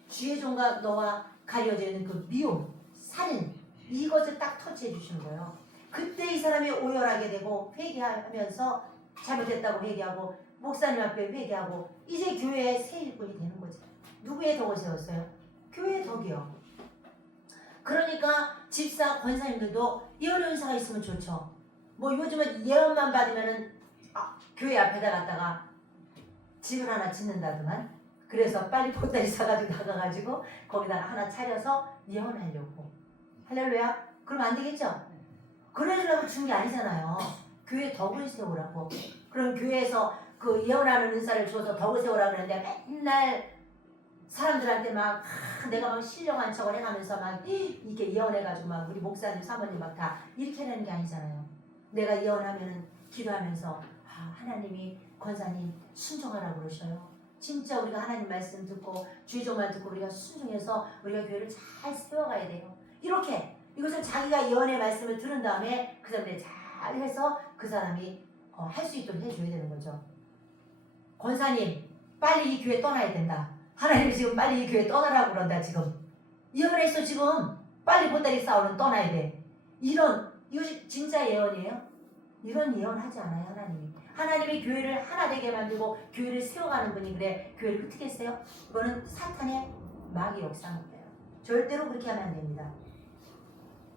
주의 종과 너와 가려져 있는 그 미움, 살인 이것을 딱 터치해 주시는 거예요. 그때 이 사람이 오열하게 되고 회개하면서 잘못했다고 회개하고 목사님 앞에 회개하고 이제 교회의 새 일꾼이 되는 거죠. 누구의 덕을 세웠어요? 교회의 덕이요. 그러니까 집사 권사님들도 예언 은사가 있으면 좋죠. 뭐 요즘은 예언만 받으면은 교회 앞에다 갖다가 집을 하나 짓는다더만. 그래서 빨리 보따리 사가지고 나가가지고 거기다가 하나 차려서 예언하려고. 할렐루야. 그럼 안 되겠죠? 그러려고 준 게 아니잖아요. 교회 덕을 세우라고. 그럼 교회에서 그 예언하는 은사를 줘서 덕을 세우라고 그러는데 맨날 사람들한테 막 내가 막 신령한 척을 해가면서 막 이렇게 예언해가지고 막 우리 목사님 사모님 막 다 이렇게 하는 게 아니잖아요. 내가 예언하면은 기도하면서 하나님이 권사님 순종하라고 그러셔요. 진짜 우리가 하나님 말씀 듣고 주의종말 듣고 우리가 순종해서 우리가 교회를 잘 세워가야 돼요. 이렇게 이것을 자기가 예언의 말씀을 들은 다음에 그 사람들이 잘 해서 그 사람이 할 수 있도록 해줘야 되는 거죠. 권사님 빨리 이 교회 떠나야 된다. 하나님이 지금 빨리 이 교회 떠나라고 그런다. 지금 예언했어. 지금 빨리 보따리 싸우는 떠나야 돼. 이것이 진짜 예언이에요? 이런 예언 하지 않아요. 하나님이 교회를 하나 되게 만들고 교회를 세워가는 분이 그래 교회를 흩트겠어요? 이거는 사탄의 마귀 역사인 거예요. 절대로 그렇게 하면 안 됩니다.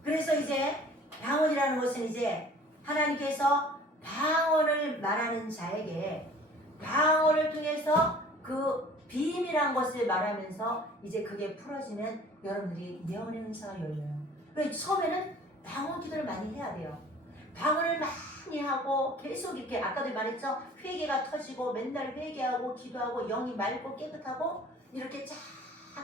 그래서 이제 방언이라는 것은 이제 하나님께서 방언을 말하는 자에게 방언을 통해서 그 비밀한 것을 말하면서 이제 그게 풀어지면 여러분들이 예언의 은사가 열려요. 그래서 처음에는 방언 기도를 많이 해야 돼요. 방언을 많이 하고 계속 이렇게 아까도 말했죠. 회개가 터지고 맨날 회개하고 기도하고 영이 맑고 깨끗하고 이렇게 쫙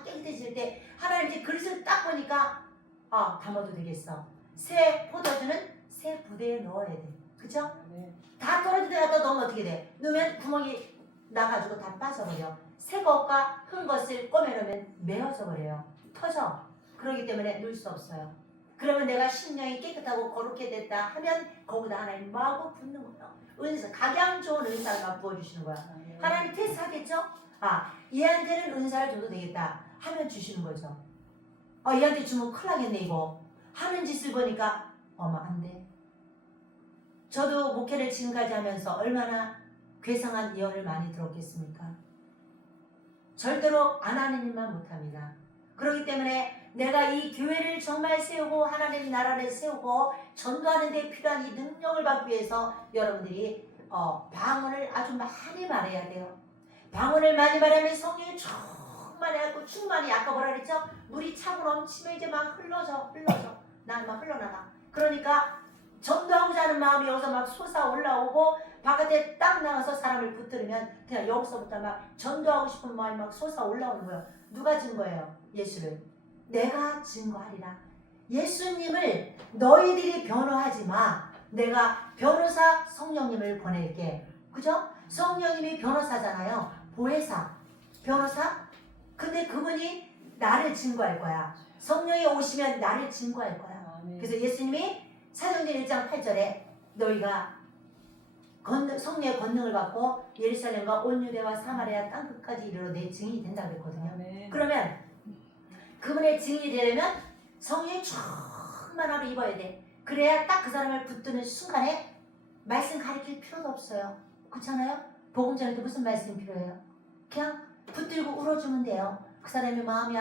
깨끗해질 때 하나님 이제 그릇을 딱 보니까 담아도 되겠어. 새 포도주는 새 부대에 넣어야 돼. 그쵸? 네. 다 떨어진 데 갖다 넣으면 어떻게 돼? 넣으면 구멍이 나가지고 다 빠져버려. 새 것과 흠 것을 꺼내놓으면 메어져 버려요. 터져. 그렇기 때문에 넣을 수 없어요. 그러면 내가 심령이 깨끗하고 거룩해 됐다 하면 거기다 하나님 마구 붓는 거예요. 은사, 각양 좋은 은사를 부어주시는 거야. 하나님 테스트하겠죠? 얘한테는 은사를 줘도 되겠다 하면 주시는 거죠. 얘한테 주면 큰일 나겠네 이거. 하는 짓을 보니까 안 돼. 저도 목회를 지금까지 하면서 얼마나 괴상한 예언을 많이 들었겠습니까? 절대로 안 하는 일만 못합니다. 그렇기 때문에 내가 이 교회를 정말 세우고 하나님 나라를 세우고 전도하는 데 필요한 이 능력을 받기 위해서 여러분들이 방언을 아주 많이 말해야 돼요. 방언을 많이 말하면 성령이 충만해갖고 충만히 아까 뭐라 그랬죠? 물이 차고 넘치면 이제 막 흘러져 난 막 흘러나가. 그러니까 전도하고자 하는 마음이 여기서 막 솟아 올라오고 바깥에 딱 나가서 사람을 붙들으면 그냥 여기서부터 막 전도하고 싶은 마음이 막 솟아 올라오는 거예요. 누가 증거해요? 예수를. 내가 증거하리라. 예수님을 너희들이 변호하지 마. 내가 변호사 성령님을 보낼게. 그죠? 성령님이 변호사잖아요. 보혜사, 변호사. 근데 그분이 나를 증거할 거야. 성령이 오시면 나를 증거할 거야. 그래서 예수님이 사도행전 1장 8절에 너희가 성령의 권능을 받고 예루살렘과 온 유대와 사마리아 땅끝까지 이르러 내 증인이 된다고 그랬거든요. 그러면 그분의 증인이 되려면 성령이 충만하게 입어야 돼. 그래야 딱 그 사람을 붙드는 순간에 말씀 가르칠 필요도 없어요. 그렇잖아요? 복음 전할 때 무슨 말씀이 필요해요? 그냥 붙들고 울어주면 돼요. 그 사람이 마음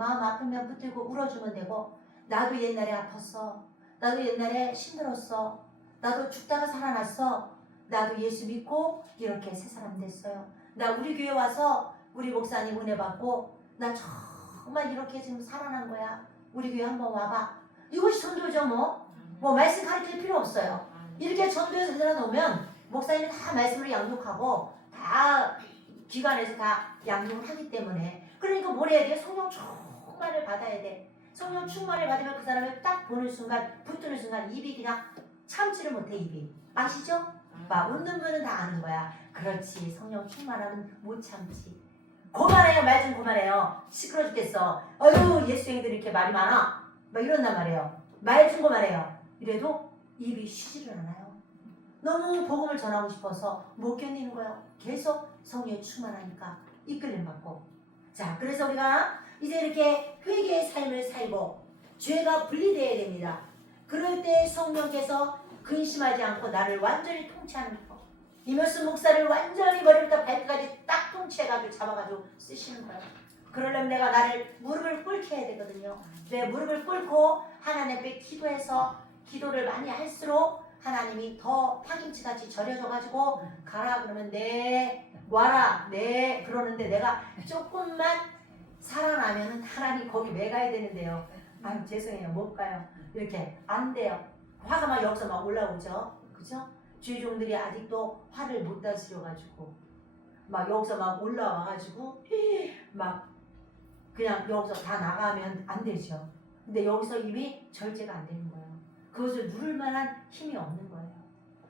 아프면 붙들고 울어주면 되고 나도 옛날에 아팠어. 나도 옛날에 힘들었어. 나도 죽다가 살아났어. 나도 예수 믿고 이렇게 새 사람 됐어요. 나 우리 교회 와서 우리 목사님 은혜 받고 나 정말 이렇게 지금 살아난 거야. 우리 교회 한번 와봐. 이것이 전도죠 뭐. 말씀 가르칠 필요 없어요. 이렇게 전도해서 내려놓으면 목사님이 다 말씀을 양육하고 다 기관에서 다 양육을 하기 때문에 그러니까 뭘 해야 돼? 성령 충만을 받아야 돼. 성령 충만을 받으면 그 사람을 딱 보는 순간 붙드는 순간 입이 그냥 참지를 못해. 입이 아시죠? 막 웃는 분은 다 아는 거야. 그렇지. 성령 충만하면 못 참지. 그만해요. 말 좀 그만해요. 시끄러 죽겠어. 어휴 예수행들이 이렇게 말이 많아. 막 이런단 말이에요. 말 좀 그만해요. 이래도 입이 쉬지를 않아요. 너무 복음을 전하고 싶어서 못 견디는 거예요. 계속 성령이 충만하니까 이끌림 받고. 자, 그래서 우리가 이제 이렇게 회개의 삶을 살고 죄가 분리되어야 됩니다. 그럴 때 성령께서 근심하지 않고 나를 완전히 통치하는 거. 이면수 목사를 완전히 머리부터 발끝까지 딱 통치해가지고 잡아가지고 쓰시는 거예요. 그러려면 내가 나를 무릎을 꿇게 해야 되거든요. 내 무릎을 꿇고 하나님 앞에 기도해서 기도를 많이 할수록 하나님이 더 파김치같이 절여져가지고 가라 그러면 네 와라 네 그러는데 내가 조금만 살아나면 하나님 거기 왜 가야 되는데요. 아유 죄송해요 못 가요. 이렇게 안 돼요. 화가 막 여기서 막 올라오죠. 그죠? 주의종들이 아직도 화를 못 다스려가지고 막 여기서 막 올라와가지고 막 그냥 여기서 다 나가면 안 되죠. 근데 여기서 이미 절제가 안 되는 거예요. 그것을 누를 만한 힘이 없는 거예요.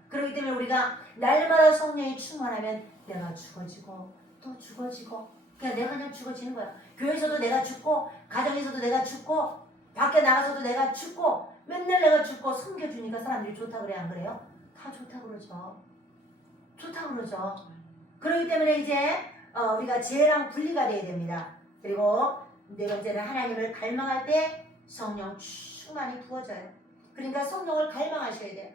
그렇기 때문에 우리가 날마다 성령이 충만하면 내가 죽어지고 또 죽어지고 그냥 내가 그냥 죽어지는 거야. 교회에서도 내가 죽고 가정에서도 내가 죽고 밖에 나가서도 내가 죽고 맨날 내가 죽고 섬겨주니까 사람들이 좋다 그래 안 그래요? 다 좋다 그러죠. 좋다 그러죠. 그렇기 때문에 이제 우리가 죄랑 분리가 돼야 됩니다. 그리고 네 번째는 하나님을 갈망할 때 성령 충만히 부어져요. 그러니까 성령을 갈망하셔야 돼요.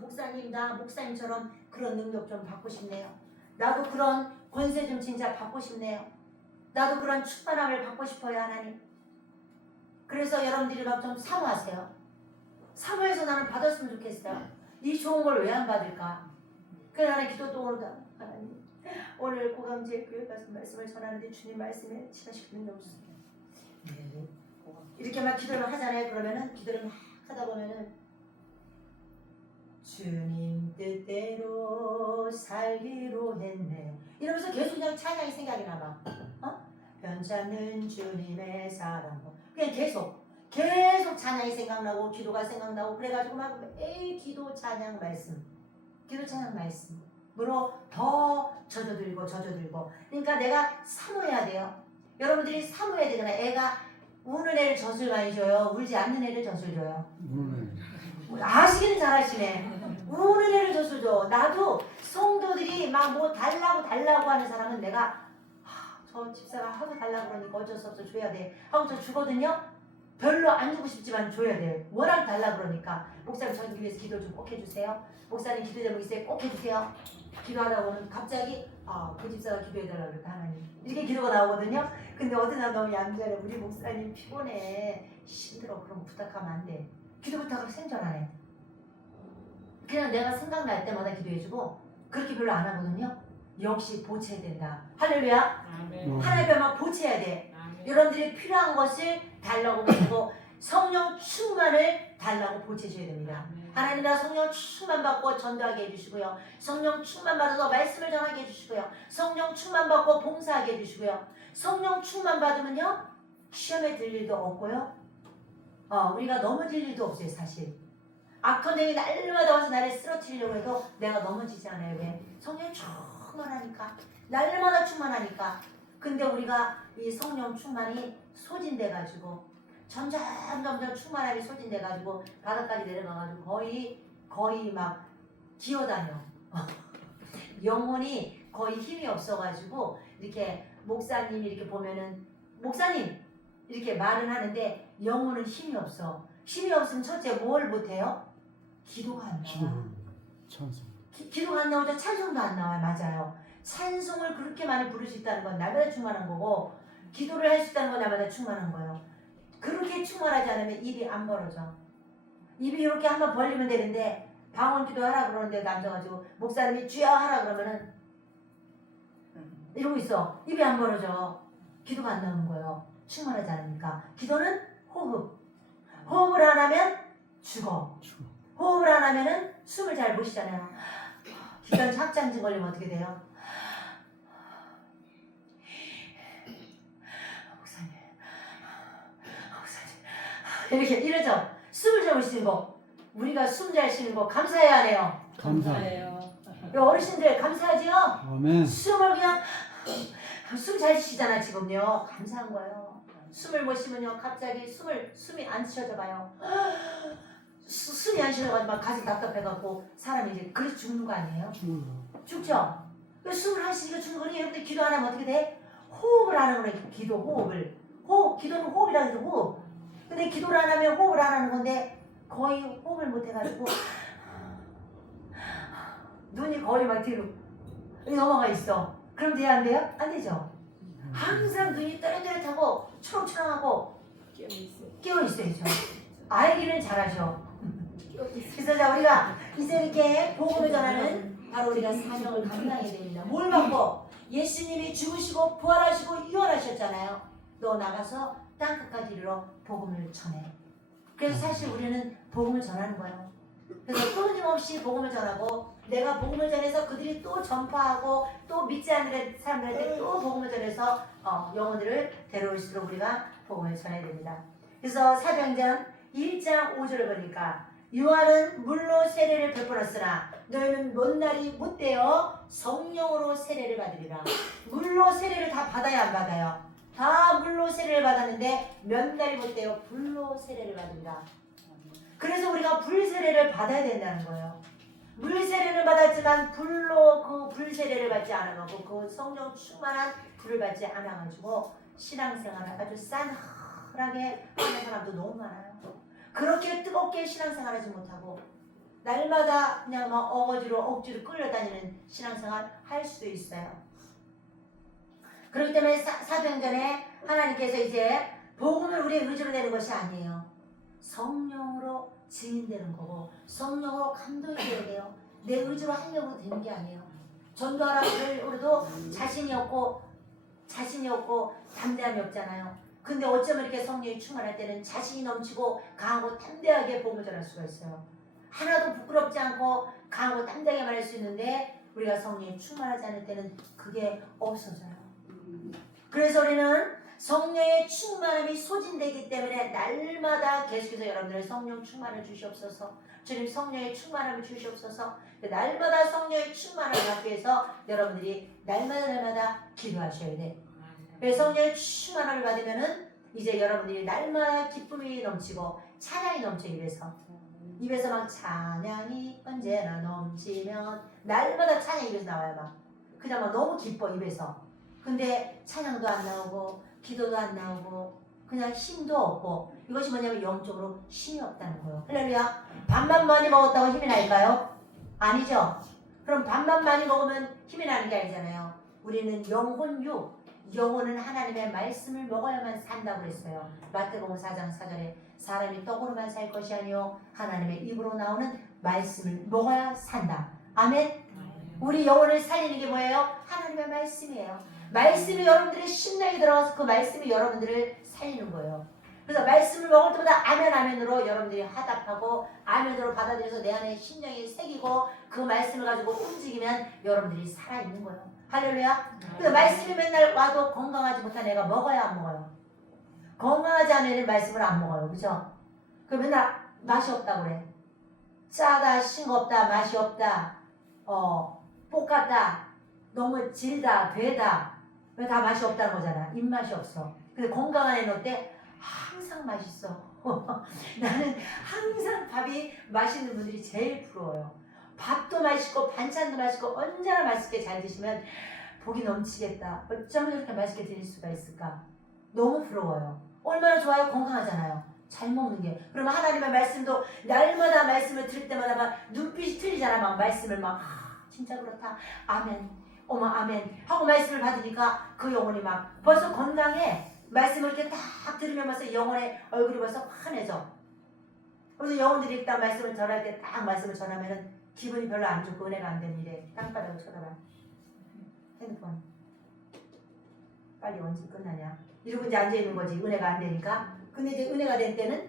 목사님 나 목사님처럼 그런 능력 좀 받고 싶네요. 나도 그런 권세 좀 진짜 받고 싶네요. 나도 그런 충만함을 받고 싶어요 하나님. 그래서 여러분들이 막 좀 사모하세요. 사모해서 나는 받았으면 좋겠어요. 이 좋은 걸 왜 안 받을까? 그래서 나는 기도도 오르다 하나님 오늘 고강제 교회 가서 말씀을 전하는데 주님 말씀에 친하시는 게 없어요. 네. 이렇게 막 기도를 하잖아요. 그러면은 기도를 막 하다 보면은 주님 뜻대로 살기로 했네 이러면서 계속 그냥 찬양이 생각이 나봐. 변찮는 주님의 사랑 그냥 계속 찬양이 생각나고 기도가 생각나고 그래가지고 막 매일 기도 찬양 말씀 으로 더 젖어들고 그러니까 내가 사모해야 돼요. 여러분들이 사모해야 되잖아요. 애가 우는 애를 젖을 많이 줘요? 울지 않는 애를 젖을 줘요? 아시기는 잘하시네. 우는 애를 젖을 줘. 나도 성도들이 막 뭐 달라고 하는 사람은 내가 저 집사가 하고 달라고 그러니까 어쩔 수 없어 줘야 돼 하고 저 주거든요. 별로 안 주고 싶지만 줘야 돼. 워낙 달라고 그러니까 목사님 저희 위해서 기도 좀 꼭 해주세요. 목사님 기도 제목 있어요? 꼭 해주세요. 기도하다 보면 갑자기 그 집사가 기도해달라고 그랬다 하나님 이렇게 기도가 나오거든요. 근데 어느 날 너무 얌전해. 우리 목사님 피곤해 힘들어 그럼 부탁하면 안 돼. 기도 부탁을 생전 안 해. 그냥 내가 생각날 때마다 기도해주고 그렇게 별로 안 하거든요. 역시 보채야 된다. 할렐루야. 하나님의 막 보채야 돼. 여러분들이 필요한 것을 달라고 보고 성령 충만을 달라고 보채셔야 됩니다. 하나님과 성령 충만 받고 전도하게 해주시고요. 성령 충만 받아서 말씀을 전하게 해주시고요. 성령 충만 받고 봉사하게 해주시고요. 성령 충만 받으면요 시험에 들 일도 없고요. 우리가 넘어질 일도 없어요. 사실 악한 영이 날마다 와서 나를 쓰러뜨리려고 해도 내가 넘어지지 않아요. 왜? 성령 충만하니까 날마다 충만하니까. 근데 우리가 이 성령 충만이 소진돼가지고 점점 충만하게 소진돼가지고 바닥까지 내려가가지고 거의 막 기어다녀. 영혼이 거의 힘이 없어가지고 이렇게 목사님이 이렇게 보면은 목사님 이렇게 말은 하는데 영혼은 힘이 없어. 힘이 없으면 첫째 뭘 못해요? 기도가 안 나와. 기도가 안 나오죠. 찬송도 안 나와요. 맞아요. 찬송을 그렇게 많이 부를 수 있다는 건 날마다 충만한 거고 기도를 할 수 있다는 건 날마다 충만한 거예요. 그렇게 충만하지 않으면 입이 안 벌어져. 입이 이렇게 한번 벌리면 되는데 방언 기도하라 그러는데 앉아가지고 목사님이 주여 하라 그러면은 이러고 있어. 입이 안 벌어져. 기도가 안 나오는 거예요. 충만하지 않으니까. 기도는 호흡을 안 하면 죽어. 호흡을 안 하면은 숨을 잘 못 쉬잖아요. 기관 착장증 걸리면 어떻게 돼요? 목사님 이렇게 이러죠. 숨을 잘 못 쉬는 거. 우리가 숨 잘 쉬는 거 감사해야 해요. 감사해요. 어르신들 감사하지요? 아멘. 숨을 그냥 숨 잘 쉬잖아 지금요. 감사한 거예요. 숨을 못 쉬면요 갑자기 숨이 안 쉬어져 봐요. 숨이 안 쉬어가지고 막 가슴 답답해갖고 사람이 이제 그래서 죽는 거 아니에요? 죽죠? 숨을 안 쉬니까 죽는 거니 여러분들 기도 안 하면 어떻게 돼? 호흡을 하는 거예요. 기도 호흡을. 기도는 호흡이라고 해서 호흡. 근데 기도를 안 하면 호흡을 안 하는 건데 거의 호흡을 못 해가지고 눈이 거의 막 뒤로 넘어가 있어. 그럼 돼야 안 돼요? 안 되죠? 항상 눈이 또렷또렷하고 초롱초롱하고 깨어있어야죠. 알기는 잘하죠. 그래서 자 우리가 이제 이렇게 복음을 전하는 바로 우리가 사명을 감당해야 됩니다. 뭘 받고? 예수님이 죽으시고 부활하시고 유언하셨잖아요. 너 나가서 땅끝까지 이르러 복음을 전해. 그래서 사실 우리는 복음을 전하는 거예요. 그래서 끊임없이 복음을 전하고 내가 복음을 전해서 그들이 또 전파하고 또 믿지 않는 사람들한테 또 복음을 전해서 영혼들을 데려올수록 우리가 복음을 전해야 됩니다. 그래서 사도행전 1장 5절을 보니까 요한은 물로 세례를 베풀었으나 너희는 먼 날이 못되어 성령으로 세례를 받으리라. 물로 세례를 다 받아야 안 받아요? 다 물로 세례를 받았는데 몇 날이 못 돼요. 불로 세례를 받는다. 그래서 우리가 불 세례를 받아야 된다는 거예요. 물 세례를 받았지만 불로 그 불 세례를 받지 않아가고 그 성령 충만한 불을 받지 않아가지고 신앙생활을 아주 싸늘하게 하는 사람도 너무 많아요. 그렇게 뜨겁게 신앙생활하지 못하고 날마다 그냥 막 어거지로 억지로 끌려다니는 신앙생활 할 수도 있어요. 그렇기 때문에 사도행전에 하나님께서 이제 복음을 우리의 의지로 내는 것이 아니에요. 성령으로 증인되는 거고 성령으로 감동이 되어야 돼요. 내 의지로 하려고 되는 게 아니에요. 전도하라고 자신이 없고 담대함이 없잖아요. 근데 어쩌면 이렇게 성령이 충만할 때는 자신이 넘치고 강하고 담대하게 복음을 전할 수가 있어요. 하나도 부끄럽지 않고 강하고 담대하게 말할 수 있는데 우리가 성령이 충만하지 않을 때는 그게 없어져요. 그래서 우리는 성령의 충만함이 소진되기 때문에 날마다 계속해서 여러분들 성령 충만을 주시옵소서. 주님 성령의 충만함을 주시옵소서. 날마다 성령의 충만함을 받기 위해서 여러분들이 날마다 기도하셔야 돼. 그래서 성령의 충만함을 받으면은 이제 여러분들이 날마다 기쁨이 넘치고 찬양이 넘쳐 입에서 막 찬양이 언제나 넘치면 날마다 찬양이 입에서 나와요. 막 그냥 막 너무 기뻐 입에서. 근데 찬양도 안 나오고 기도도 안 나오고 그냥 힘도 없고 이것이 뭐냐면 영적으로 힘이 없다는 거예요. 할렐루야. 밥만 많이 먹었다고 힘이 날까요? 아니죠. 그럼 밥만 많이 먹으면 힘이 나는 게 아니잖아요. 우리는 영혼은 하나님의 말씀을 먹어야만 산다고 그랬어요. 마태복음 4장 4절에 사람이 떡으로만 살 것이 아니요 하나님의 입으로 나오는 말씀을 먹어야 산다. 아멘. 우리 영혼을 살리는 게 뭐예요? 하나님의 말씀이에요. 말씀이 여러분들의 심령에 들어가서 그 말씀이 여러분들을 살리는 거예요. 그래서 말씀을 먹을 때마다 아멘으로 여러분들이 화답하고 아멘으로 받아들여서 내 안에 심령이 새기고 그 말씀을 가지고 움직이면 여러분들이 살아있는 거예요. 할렐루야. 그래서 말씀이 맨날 와도 건강하지 못한 애가 먹어야 안 먹어요. 건강하지 않은 애는 말씀을 안 먹어요. 그죠? 그 맨날 맛이 없다고 그래. 짜다, 싱겁다, 맛이 없다, 볶았다, 너무 질다, 되다. 왜 다 맛이 없다는 거잖아. 입맛이 없어. 근데 건강한 애는 어때? 항상 맛있어. 나는 항상 밥이 맛있는 분들이 제일 부러워요. 밥도 맛있고 반찬도 맛있고 언제나 맛있게 잘 드시면 복이 넘치겠다. 어쩌면 이렇게 맛있게 드실 수가 있을까? 너무 부러워요. 얼마나 좋아요? 건강하잖아요. 잘 먹는 게. 그러면 하나님의 말씀도 날마다 말씀을 들을 때마다 막 눈빛이 틀리잖아. 막 말씀을 막 진짜 그렇다. 아멘. 어머 아멘 하고 말씀을 받으니까 그 영혼이 막 벌써 건강해. 말씀을 이렇게 딱 들으면서 영혼의 얼굴이 벌써 환해져. 그래서 영혼들이 일단 말씀을 전할 때 딱 말씀을 전하면은 기분이 별로 안 좋고 은혜가 안 되는 일에 땅바닥을 쳐다봐. 핸드폰 빨리 언제 끝나냐 이러고 이제 앉아있는 거지. 은혜가 안 되니까. 근데 이제 은혜가 된 때는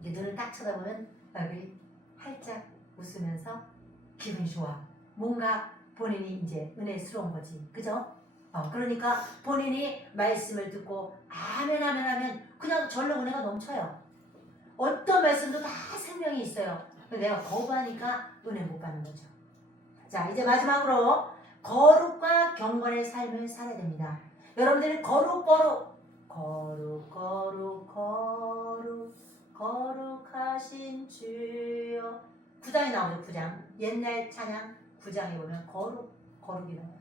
이제 눈을 딱 쳐다보면 얼굴이 활짝 웃으면서 기분이 좋아. 뭔가 본인이 이제 은혜스러운 거지. 그죠? 그러니까 본인이 말씀을 듣고 아멘 하면 그냥 절로 은혜가 넘쳐요. 어떤 말씀도 다 생명이 있어요. 근데 내가 거부하니까 은혜 못 받는 거죠. 자, 이제 마지막으로 거룩과 경건의 삶을 살아야 됩니다. 여러분들이 거룩하신 주여 9장에 나오죠. 9장 옛날 찬양 9장에 보면 거룩이 나와요.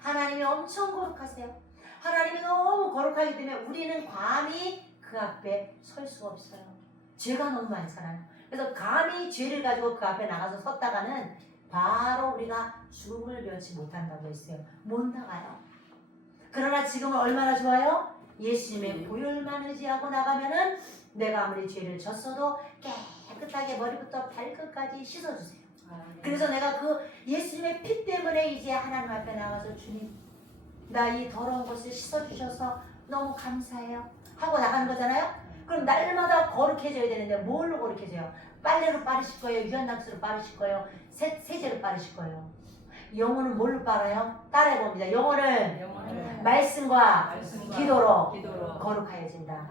하나님이 엄청 거룩하세요. 하나님이 너무 거룩하기 때문에 우리는 감히 그 앞에 설 수가 없어요. 죄가 너무 많잖아요. 그래서 감히 죄를 가지고 그 앞에 나가서 섰다가는 바로 우리가 죽음을 면치 못한다고 했어요. 못 나가요. 그러나 지금은 얼마나 좋아요? 예수님의 보혈만 의지하고 나가면은 내가 아무리 죄를 졌어도 깨끗하게 머리부터 발끝까지 씻어주세요. 그래서 내가 그 예수님의 피 때문에 이제 하나님 앞에 나가서 주님 나 이 더러운 것을 씻어주셔서 너무 감사해요 하고 나가는 거잖아요. 그럼 날마다 거룩해져야 되는데 뭘로 거룩해져요? 빨래로 빠르실 거예요? 유한낙수로 빠르실 거예요? 세제로 빠르실 거예요? 영혼은 뭘로 빨아요? 따라해봅니다. 영혼은 말씀과 기도로 거룩하여진다.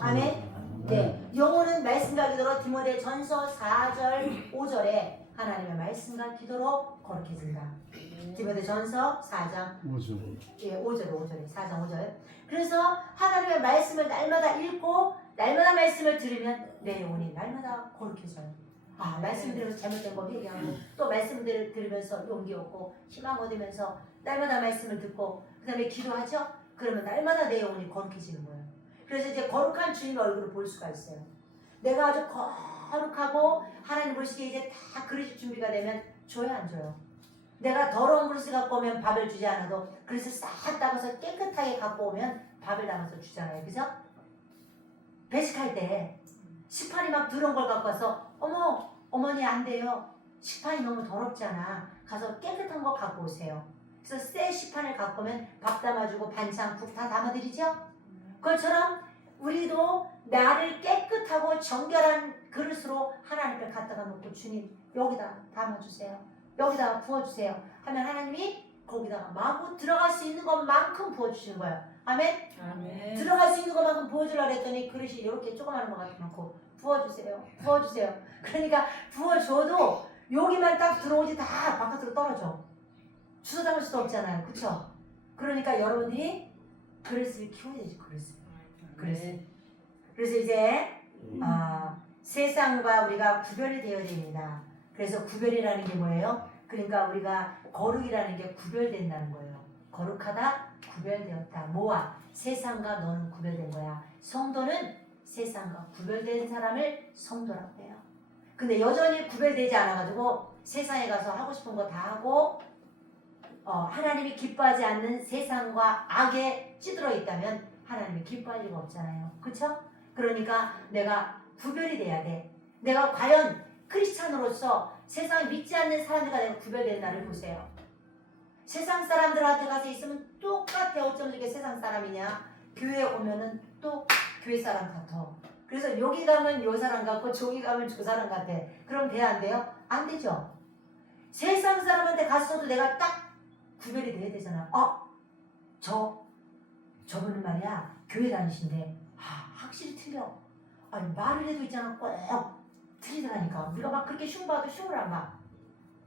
아멘. 네, 영혼은 말씀과 기도로 디모데전서 4절 5절에 하나님의 말씀과 기도로 거룩해진다. 디모데전서 4장 5절. 예, 5절에 4장 5절. 그래서 하나님의 말씀을 날마다 읽고 날마다 말씀을 들으면 내 영혼이 날마다 거룩해져요. 아, 말씀 들으면서 잘못된 거 회개하고 또 말씀들을 들으면서 용기 얻고 희망 얻으면서 날마다 말씀을 듣고 그 다음에 기도하죠? 그러면 날마다 내 영혼이 거룩해지는 거예요. 그래서 이제 거룩한 주님의 얼굴을 볼 수가 있어요. 내가 아주 거룩하고 하나님 보시기에 이제 다 그릇이 준비가 되면 줘야 안 줘요? 내가 더러운 그릇을 갖고 오면 밥을 주지 않아도 그릇을 싹 닦아서 깨끗하게 갖고 오면 밥을 담아서 주잖아요. 그죠? 배식할 때 식판이 막 더러운 걸 갖고 와서 어머 어머니 안 돼요. 식판이 너무 더럽잖아. 가서 깨끗한 거 갖고 오세요. 그래서 새 식판을 갖고 오면 밥 담아주고 반찬 국 다 담아드리죠. 그것처럼 우리도 나를 깨끗하고 정결한 그릇으로 하나님 앞에 갖다가 놓고 주님 여기다 담아주세요. 여기다가 부어주세요 하면 하나님이 거기다가 마구 들어갈 수 있는 것만큼 부어주시는 거예요. 아멘? 아멘. 들어갈 수 있는 것만큼 부어주려고 했더니 그릇이 이렇게 조그마한 것 같고 부어주세요. 부어주세요. 그러니까 부어줘도 여기만 딱 들어오지 다 바깥으로 떨어져. 주워 담을 수도 없잖아요. 그쵸? 그러니까 여러분들이 그릇을 키워야지. 그릇을. 그래서 이제 세상과 우리가 구별이 되어야 됩니다. 그래서 구별이라는 게 뭐예요? 그러니까 우리가 거룩이라는 게 구별된다는 거예요. 거룩하다, 구별되었다. 뭐와? 세상과 너는 구별된 거야. 성도는 세상과 구별된 사람을 성도라고 해요. 근데 여전히 구별되지 않아가지고 세상에 가서 하고 싶은 거 다 하고 하나님이 기뻐하지 않는 세상과 악에 찌들어 있다면 하나님이 기뻐할 리가 없잖아요. 그렇죠? 그러니까 내가 구별이 돼야 돼. 내가 과연 크리스찬으로서 세상에 믿지 않는 사람들과 내가 구별된다를 보세요. 세상 사람들한테 가서 있으면 똑같아. 어쩜 저게 세상 사람이냐. 교회에 오면은 또 교회 사람 같아. 그래서 여기 가면 요 사람 같고 저기 가면 저 사람 같아. 그럼 돼야 안 돼요? 안 되죠. 세상 사람한테 갔어도 내가 딱 구별이 돼야 되잖아. 저분은 말이야 교회 다니신데 확실히 틀려. 아니 말을 해도 있잖아 꼭 틀리더라니까. 우리가 막 그렇게 흉봐도 흉을 안 봐.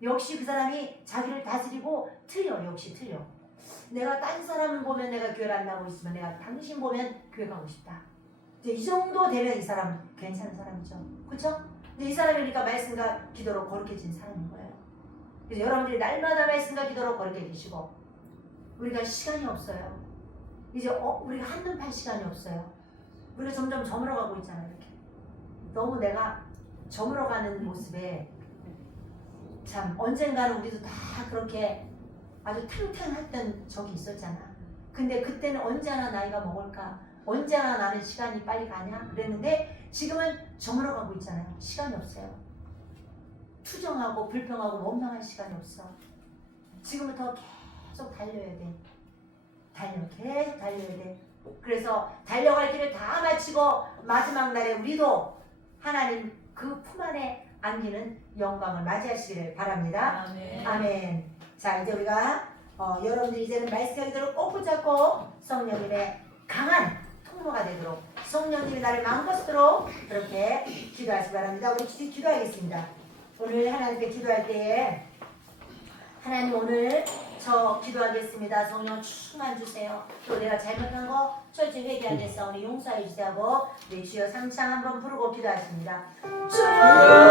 역시 그 사람이 자기를 다스리고 틀려. 역시 틀려. 내가 딴 사람을 보면 내가 교회를 안 나오고 있으면 내가 당신 보면 교회 가고 싶다. 이제 이 정도 되면 이 사람 괜찮은 사람이죠. 그렇죠? 근데 이 사람이니까 말씀과 기도로 거룩해진 사람인 거예요. 그래서 여러분들이 날마다 말씀과 기도로 거룩해지시고 우리가 시간이 없어요. 이제 우리가 한눈 팔 시간이 없어요. 우리가 점점 저물어가고 있잖아요. 이렇게 너무 내가 저물어가는 모습에 참 언젠가는 우리도 다 그렇게 아주 탱탱했던 적이 있었잖아. 근데 그때는 언제나 나이가 먹을까? 언제나 나는 시간이 빨리 가냐? 그랬는데 지금은 저물어가고 있잖아요. 시간이 없어요. 투정하고 불평하고 원망할 시간이 없어. 지금부터 계속 달려야 돼. 계속 달려야 돼. 그래서 달려갈 길을 다 마치고 마지막 날에 우리도 하나님 그 품 안에 안기는 영광을 맞이하시기를 바랍니다. 아멘. 아멘. 자 이제 우리가 여러분들이 이제는 말씀의 기도를 꼭 붙잡고 성령님의 강한 통로가 되도록 성령님이 나를 망고스도록 그렇게 기도하시기 바랍니다. 우리 기도하겠습니다. 오늘 하나님께 기도할 때에 하나님 오늘 저 기도하겠습니다. 성령 충만 주세요. 또 내가 잘못한 거 철저히 회개하겠사오니 용서해 주세요 하고 우리 주여 삼창 한번 부르고 기도하십니다. 주여